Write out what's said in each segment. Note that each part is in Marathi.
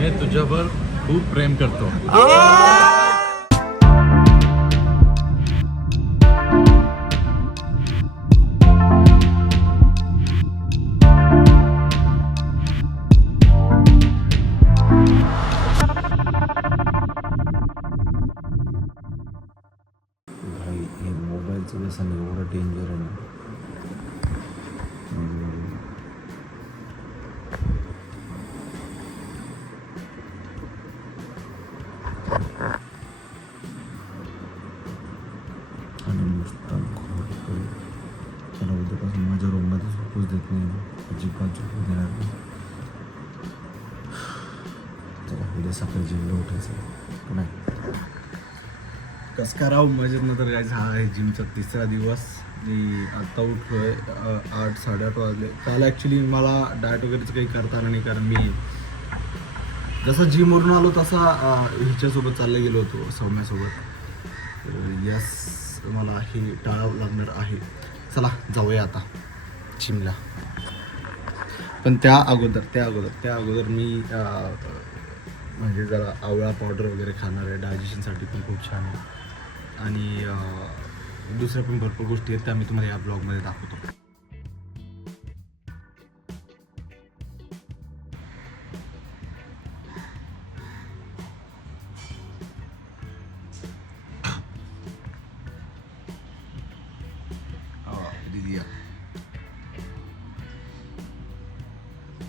मी तुझ्यावर खूप प्रेम करतो. भाई हे मोबाईलचं व्यसन एवढं डेंजर आहे ना. आणि नुसता घोरतोय. त्याला उद्यापासून माझ्या रूममध्ये झोपूच देत नाही, अजिबात झोपू देणार नाही. चला उद्या सकाळी जिमला उठायचं नाही. कसं करावं मजेत तर काय. हा आहे जिमचा तिसरा दिवस. मी आत्ता उठलोय 8-8:30 वाजले. काल ॲक्च्युली मला डाएट वगैरेचं काही करता आलं नाही, कारण मी जसं जिमवरून आलो तसा हिच्यासोबत चाललं गेलो होतो, सौम्यासोबत. तर यस, मला हे टाळावं लागणार आहे. चला जाऊया आता जिमला. पण त्या अगोदर मी म्हणजे जरा आवळा पावडर वगैरे खाणार आहे. डायजेशनसाठी पण खूप छान आहे. आणि दुसऱ्या पण भरपूर गोष्टी आहेत, त्या मी तुम्हाला या ब्लॉगमध्ये दाखवतो. दिदिया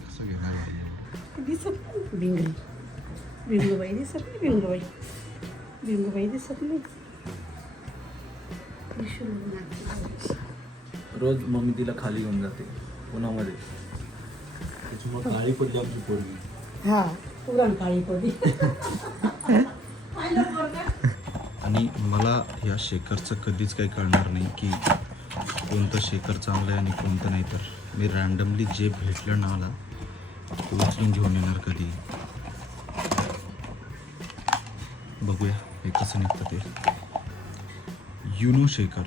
कसं घेणार आहे? दिसत भिंगरी भिंगबाई दिसत नाही. भिंगबाई दिसत नाही. रोज मम्मी तिला खाली घेऊन जाते उन्हामध्ये, त्याच्यामुळे काळी पडली आमची पोरगी. हा पुरण काळी पडली. आणि मला या शेकरचं कधीच काही कळणार नाही की कोणतं शेकर चांगलं आहे आणि कोणतं नाही. तर मी रँडमली जे भेटलं ना मला ते उचलून घेऊन येणार कधी. बघूया हे कसं निघतं ते. युनो शेकर.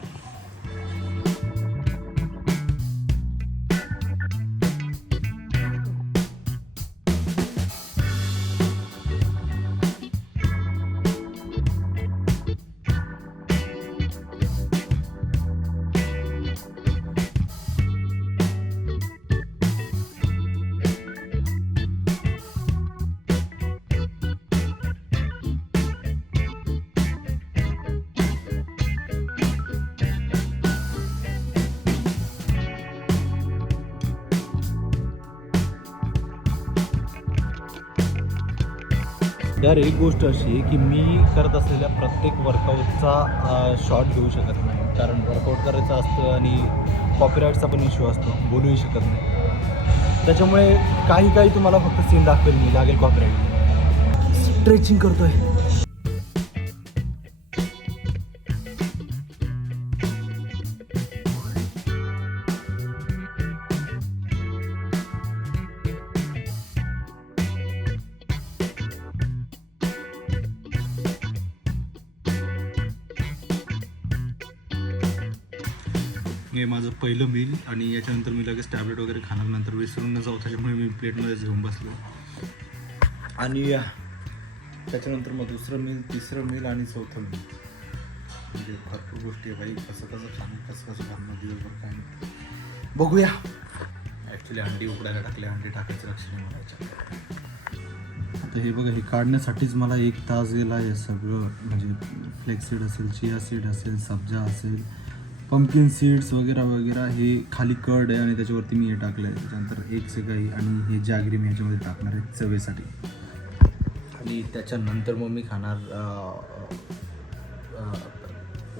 यार एक गोष्ट अशी आहे की मी करत असलेल्या प्रत्येक वर्कआउटचा शॉट घेऊ शकत नाही, कारण वर्कआउट करायचं असतं आणि कॉपीराईटचा पण इश्यू असतो, बोलूही शकत नाही. त्याच्यामुळे काही तुम्हाला फक्त सीन दाखवेल मी, लागेल कॉपीराईट. स्ट्रेचिंग करतोय. हे माझं पहिलं मील आणि याच्यानंतर मी लगेच टॅबलेट वगैरे खाणार, नंतर विसरून न जाऊ त्याच्यामुळे मी प्लेटमध्येच घेऊन बसलो. आणि त्याच्यानंतर मग दुसरं मील, तिसरं मील आणि चौथं मील. म्हणजे भरपूर गोष्टी आहे भाई. कसं खाणं, कसं खाणं दिवसभर काय नाही. बघूया. ॲक्च्युली अंडी उकडायला टाकले, अंडी टाकायचं लक्ष नाही मला. आता हे बघा, हे काढण्यासाठीच मला 1 तास गेला. हे सगळं म्हणजे फ्लेक्सीड असेल, चिया सीड असेल, सब्जा असेल, पंपकिन सीड्स वगैरे वगैरे. हे खाली कर्ड आहे आणि त्याच्यावरती मी हे टाकलं आहे. त्याच्यानंतर एक सेगाई आणि हे जॅगरी मी ह्याच्यामध्ये टाकणार आहे चवेसाठी. आणि त्याच्यानंतर मग मी खाणार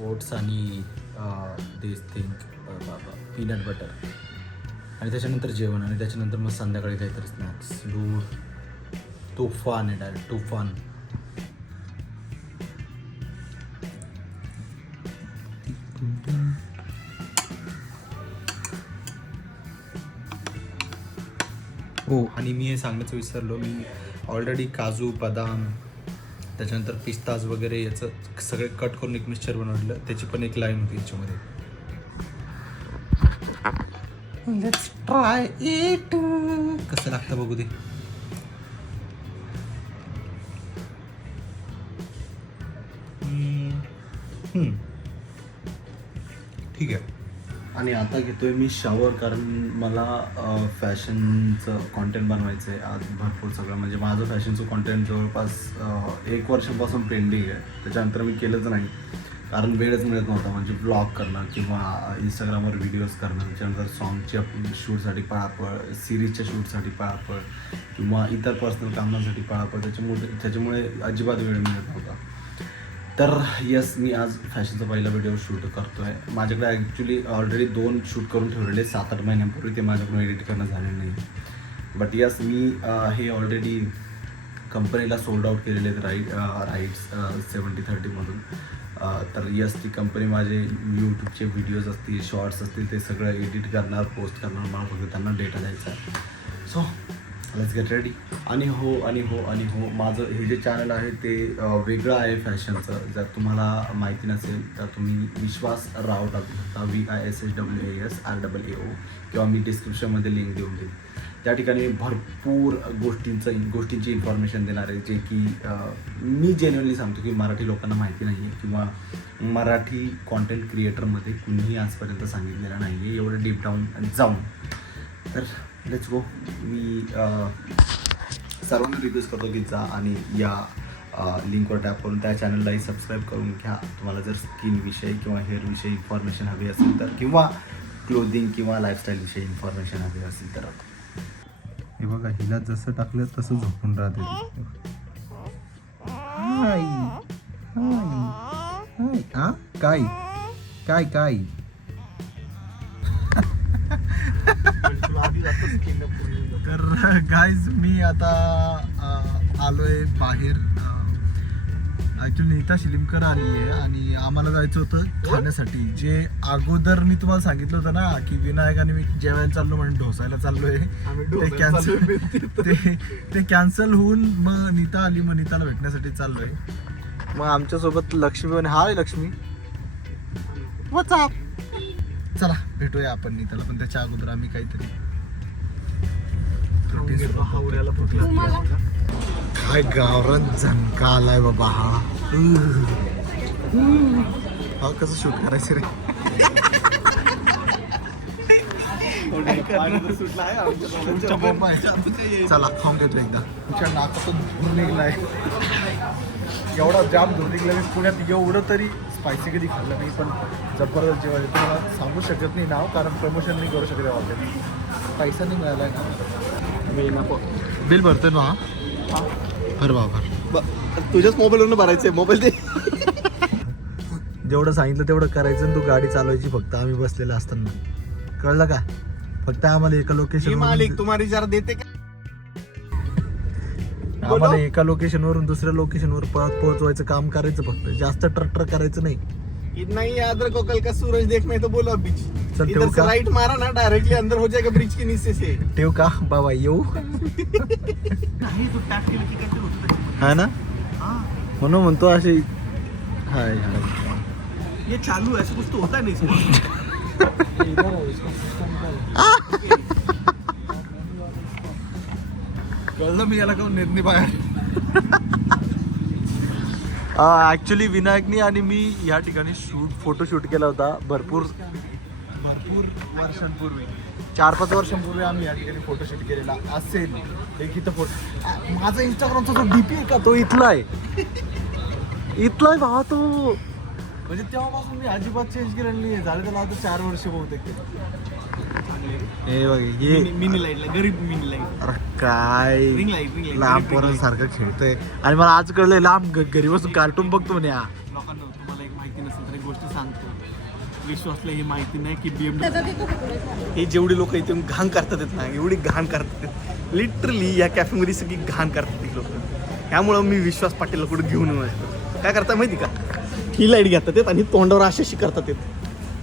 ओट्स आणि दिस थिंग पीनट बटर. आणि त्याच्यानंतर जेवण. आणि त्याच्यानंतर मग संध्याकाळी काहीतरी स्नॅक्स. दूध तुफान आहे, डायरेक्ट तुफान. हो, आणि मी हे सांगण्याचं विसरलो, मी ऑलरेडी काजू, बदाम, त्याच्यानंतर पिस्ताज वगैरे याचं सगळे कट करून एक मिक्सचर बनवलेलं. त्याची पण एक लाईन होती याच्यामध्ये. Let's try it. कसं लागतं बघू दे. ठीक आहे. आणि आता घेतोय मी शावर, कारण मला फॅशनचं कॉन्टेंट बनवायचं आहे आज भरपूर सगळं. म्हणजे माझं फॅशनचं कॉन्टेंट जवळपास 1 वर्षापासून पेंडिंग आहे. त्याच्यानंतर मी केलंच नाही, कारण वेळच मिळत नव्हता. म्हणजे ब्लॉग करणं किंवा इंस्टाग्रामवर व्हिडिओज करणं, त्याच्यानंतर सॉन्गच्या शूटसाठी पळापळ, सिरीजच्या शूटसाठी पळापळ किंवा इतर पर्सनल कामांसाठी पळापळ, त्याच्यामुळे अजिबात वेळ मिळत नव्हता. तर यस, मी आज फॅशनचा पहिला व्हिडिओ शूट करतो आहे. माझ्याकडे ॲक्च्युली ऑलरेडी 2 शूट करून ठेवलेले 7-8 महिन्यांपूर्वी, ते माझ्याकडून एडिट करणं झालेलं नाही. बट यस, मी हे ऑलरेडी कंपनीला सोल्ड आउट केलेले आहेत राईट्स 70-30मधून. तर यस, ती कंपनी माझे यूट्यूबचे व्हिडिओज असतील, शॉर्ट्स असतील, ते सगळं एडिट करणार, पोस्ट करणार. मला फक्त त्यांना डेटा द्यायचा आहे. So let's get ready. आणि हो माझं हे जे चॅनल आहे ते वेगळं आहे फॅशनचं. जर तुम्हाला माहिती नसेल तर तुम्ही विश्वास राव टाकू शकता, VISWASRAO, किंवा मी डिस्क्रिप्शनमध्ये लिंक देऊन देईन. त्या ठिकाणी भरपूर गोष्टींची इन्फॉर्मेशन देणार आहे, जे की मी जेन्युअनली सांगतो की मराठी लोकांना माहिती नाही आहे किंवा मराठी कॉन्टेंट क्रिएटरमध्ये कुणीही आजपर्यंत सांगितलेलं नाही आहे एवढं डीप डाऊन जाऊन. तर लेट्स गो. मी सर्वांना रिक्वेस्ट करतो की जा आणि या लिंकवर टॅप करून त्या चॅनललाही सबस्क्राईब करून घ्या. तुम्हाला जर स्किनविषयी किंवा हेअरविषयी इन्फॉर्मेशन हवी असेल तर, किंवा क्लोदिंग किंवा लाईफस्टाईलविषयी इन्फॉर्मेशन हवी असेल तर. हे बघा, हिला जसं टाकलं तसं झोपून राहते. हाय हाय, काय काय काय तर गाईज, मी आता आलोय बाहेर. ॲक्च्युली नीता शिलिमकर आली आहे आणि आम्हाला जायचं होतं खाण्यासाठी. जे अगोदर मी तुम्हाला सांगितलं होतं ना की विनायक आणि मी जेवायला चाललो म्हणून ढोसायला चाललोय, ते कॅन्सल होऊन मग नीता आली. मग नीताला भेटण्यासाठी चाललोय. मग आमच्यासोबत लक्ष्मी पण. हाय लक्ष्मी, व्हॉट्सअप. चला भेटूया आपण नीताला, पण त्याच्या अगोदर आम्ही काहीतरी काय गावरान झणका आलाय बाबा. हा कसं शूट करायचं रे. चला खाऊन घेतो एकदा. तुमच्या नाकातून धुवून निघलाय, एवढा जाम धुवून निघलाय. मी पुण्यात एवढं तरी स्पायसी कधी खाल्लं नाही, पण जबरदस्त जेवण आहे. तुम्हाला सांगू शकत नाही नाव, कारण प्रमोशन नाही करू शकत ऑलरेडी. पैसा नाही मिळाला आहे ना. मी नको बिल भरतोय ना. भर बाबा, तुझ्याच मोबाईलवरून भरायचं आहे. मोबाईल दे. जेवढं सांगितलं तेवढं करायचं. तू गाडी चालवायची फक्त, आम्ही बसलेलं असताना. कळलं का? फक्त आम्हाला एका लोकेशन मालिक तुम्हाला जरा देते का? आम्हाला एका लोकेशनवरून दुसऱ्या लोकेशनवर पोहोचवायचं काम करायचं फक्त. जास्त ट्रक करायचं नाही. इतना ही याद रखो, कल का सूरज देखने तो बोलो बीच. चल इधर से राइट मारा ना, डायरेक्टली अंदर हो जाएगा ब्रिज के नीचे से. ठेव का बाबा, येऊ हा ना, म्हणून म्हणतो असे. हाय हाय, ये चालू ऐसा कुछ तो होता नहीं इसमें. कळलं मी याला काऊन नेत नाही बाहेर. ॲक्च्युली विनायकनी आणि मी या ठिकाणी फोटोशूट केला होता भरपूर वर्षांपूर्वी. 4-5 वर्षांपूर्वी आम्ही या ठिकाणी फोटोशूट केलेला असेल. एक इथं फोटो, माझा इंस्टाग्रामचा जो डीपी आहे का तो इथला आहे भावा तो. म्हणजे तेव्हापासून मी अजिबात चेंज केलेलं नाही. झालं त्याला आता 4 वर्ष बहुतेक. हे बघ, हे मिनी लाईटला, गरीब मिनी लाईट. अरे काय रिंग लाईट लांब पोरांसारखं खेळतोय. आणि मला आज कळलंय लांब घरी बसून कार्टून बघतो म्हणे. लोकांना तुम्हाला एक माहिती नसेल तर एक गोष्ट सांगतो. विश्वासला ही माहिती नाही की BMW हे जेवढे लोक इथे घाण करतात ना, एवढी घाण करतात लिटरली. या कॅफेमध्ये सगळी घाण करतात ती लोक. त्यामुळं मी विश्वास पाटीलला कुठं घेऊन नसतो. काय करतात माहिती का, ही लाईट घेतात आणि तोंडावर अशाशी करतात.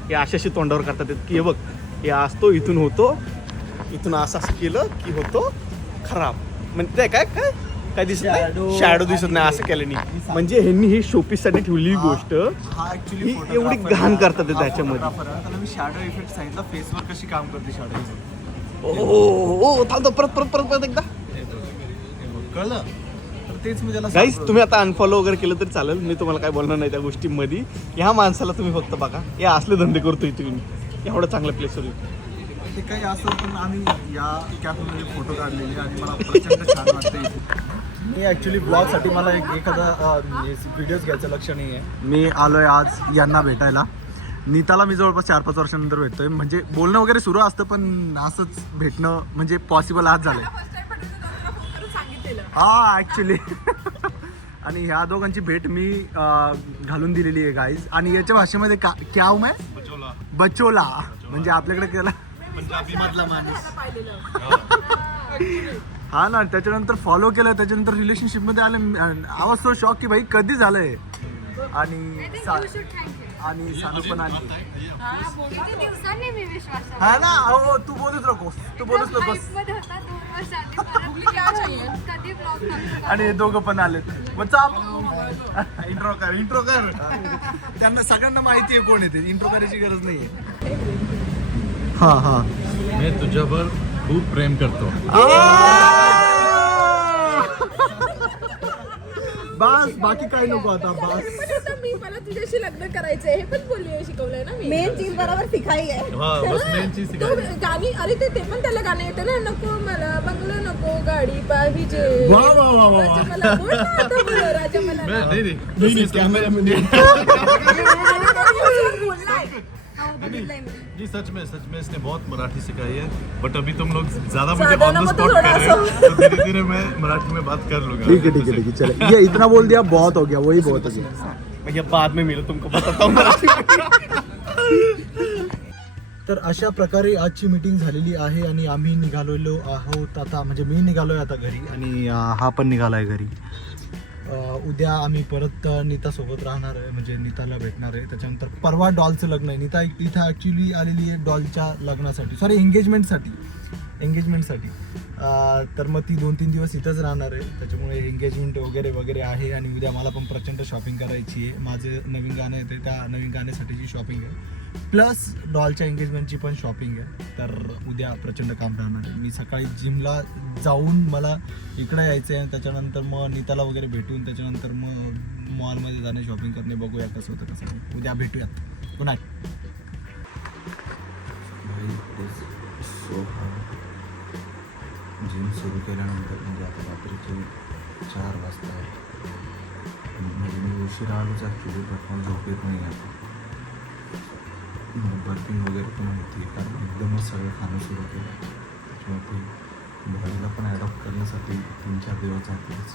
हे अशाशी तोंडावर करतात की हे बघ, हे असतो इथून होतो, इथून असं केलं की होतो खराब. म्हणजे काय काय काय दिसत नाही, शॅडो दिसत नाही असं केल्याने. म्हणजे ह्यांनी ही शोपीससाठी ठेवली गोष्ट ही एवढी घाण करतात त्याच्यामध्ये. मी शॅडो इफेक्ट सांगितलं फेसवर कशी काम करते शॅडो. ओ थांबतो परत एकदा. कळलं. तर तेच मी त्याला गाईज सांगतो. तुम्ही आता अनफॉलो वगैरे केलं तरी चालेल, मी तुम्हाला काय बोलणार नाही त्या गोष्टीमध्ये. ह्या माणसाला तुम्ही फक्त बघा, हे असले धंदे करतोय तुम्ही एवढं चांगल्या प्लेसवर. ते काही असं पण आम्ही या कॅफेमध्ये फोटो काढलेले आणि मला प्रचंड छान वाटतं. मी ॲक्च्युली ब्लॉगसाठी मला एखादा व्हिडिओज घ्यायचं लक्ष नाही आहे. मी आलो आहे आज यांना भेटायला. नीताला मी जवळपास 4-5 वर्षानंतर भेटतोय. म्हणजे बोलणं वगैरे सुरू असतं पण असंच भेटणं म्हणजे पॉसिबल आज झालं हा ॲक्च्युली. आणि ह्या दोघांची भेट मी घालून दिलेली आहे गाईज. आणि याच्या भाषेमध्ये क्या मैं बचोला म्हणजे आपल्याकडे केला पंजाबी मधला माणूस. हा ना. त्याच्यानंतर फॉलो केलं, त्याच्यानंतर रिलेशनशिपमध्ये आले. आवाज तो शॉक की भाई कधी झालंय. आणि सानू पण आली. हा ना. हो तू बोलूच नकोस, तू बोलूच नकोस. आणि हे दोघं पण आलेत. इंट्रो कर. त्यांना सगळ्यांना माहिती आहे कोण येते. इंट्रो करायची गरज नाहीये. हा मैं तुझ्यावर खूप प्रेम करतो. बस बाकी काय नको आता. बस मला तुझ्याशी लग्न करायचंय हे पण बोलली शिकवलंय ना मी. मेन चीज बरोबर सिखाई आहे. हाँ बस मेन चीज तो गाणी अरे ते पण त्याला गाणं येतं ना. नको मला बंगला नको गाडी पाहिजे. वा. राजा मला बोल ना आता बोल, राजा मला मैं नहीं कॅमेरामध्ये बोललाय. जी सच में इसने बहुत मराठी सिखाई है. बट अभी तुम लोग ज्यादा मुझे ज्यादा ऑन द ना स्पॉट थोड़ा कर रहे हो, तो धीरे धीरे मैं मराठी में बात कर लूंगा. ठीक है चलो. ये इतना बोल दिया बहुत हो गया. वही बहुत हो गया. म्हणजे बाद में मिळू तुमको बताता हूँ. तर अशा प्रकारे आजची मीटिंग झालेली आहे आणि आम्ही निघालेलो आहोत आता. म्हणजे मी निघालोय आता घरी आणि हा पण निघालाय घरी. उद्या आम्ही परत नीतासोबत राहणार आहे. म्हणजे नीताला भेटणार आहे. त्याच्यानंतर परवा डॉलचं लग्न आहे. नीता इथं ॲक्च्युली आलेली आहे डॉलच्या लग्नासाठी, सॉरी एंगेजमेंटसाठी. तर मग ती 2-3 दिवस इथंच राहणार आहे. त्याच्यामुळे एंगेजमेंट वगैरे आहे. आणि उद्या मला पण प्रचंड शॉपिंग करायची आहे. माझं नवीन गाणं येते, त्या नवीन गाण्यासाठीची शॉपिंग आहे. प्लस डॉलच्या एंगेजमेंटची पण शॉपिंग आहे. तर उद्या प्रचंड काम राहणार आहे. मी सकाळी जिमला जाऊन मला इकडे यायचं आहे. त्याच्यानंतर मग नीताला वगैरे भेटून त्याच्यानंतर मग मॉलमध्ये जाणे, शॉपिंग करणे. बघूया कसं होतं कसं नाही. उद्या भेटूयात. Good night. जिम सुरू केल्यानंतर म्हणजे आता रात्रीचे 4 वाजता आहे. मी उशिरा आलोच ॲक्च्युली. पण मला झोप येत नाही आता. बर्पिंग वगैरे पण होती कारण एकदमच सगळं खाणं सुरू केलं. त्याच्यामुळे ते बॉडीला पण ॲडॉप्ट करण्यासाठी 3-4 दिवस जातीलच.